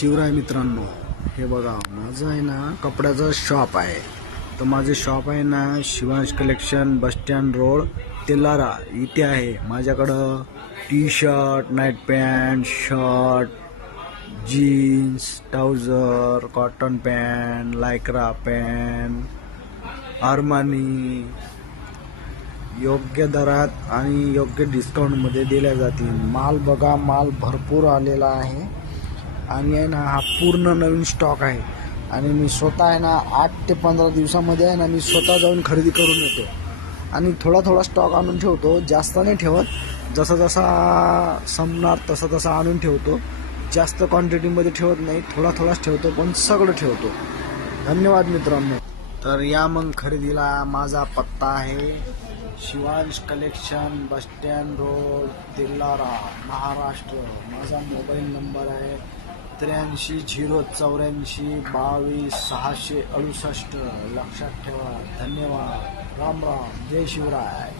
शिवराय मित्रांनो, हे बघा माझं आहे ना कपड्याचं शॉप आहे. तर माझे शॉप आहे ना Shivansh collection, bus stand road, Telara इथे आहे. माझ्याकडं T shirt, night pant, shirt, jeans, trouser, cotton pant, lycra pant, Armani योग्य दरात आणि योग्य डिस्काउंटमध्ये दिल्या जातील. माल बघा, माल भरपूर आलेला आहे आणि आहे ना हा पूर्ण नवीन स्टॉक आहे. आणि मी स्वतः आहे ना 8 ते 15 दिवसामध्ये आहे ना मी स्वतः जाऊन खरेदी करून येतो आणि थोडा थोडा स्टॉक आणून ठेवतो. जास्त नाही ठेवत, जसा जसा संपणार तसा तसा आणून ठेवतो. जास्त क्वांटिटीमध्ये ठेवत नाही, थोडा थोडाच ठेवतो, पण सगळं ठेवतो. धन्यवाद मित्रांनो. तर या मग खरेदीला. माझा पत्ता आहे Shivansh collection, bus stand road, Telara, Maharashtra. माझा मोबाईल नंबर आहे 83 084 22 668. लक्षात ठेवा. धन्यवाद. राम राम. जय शिवराय.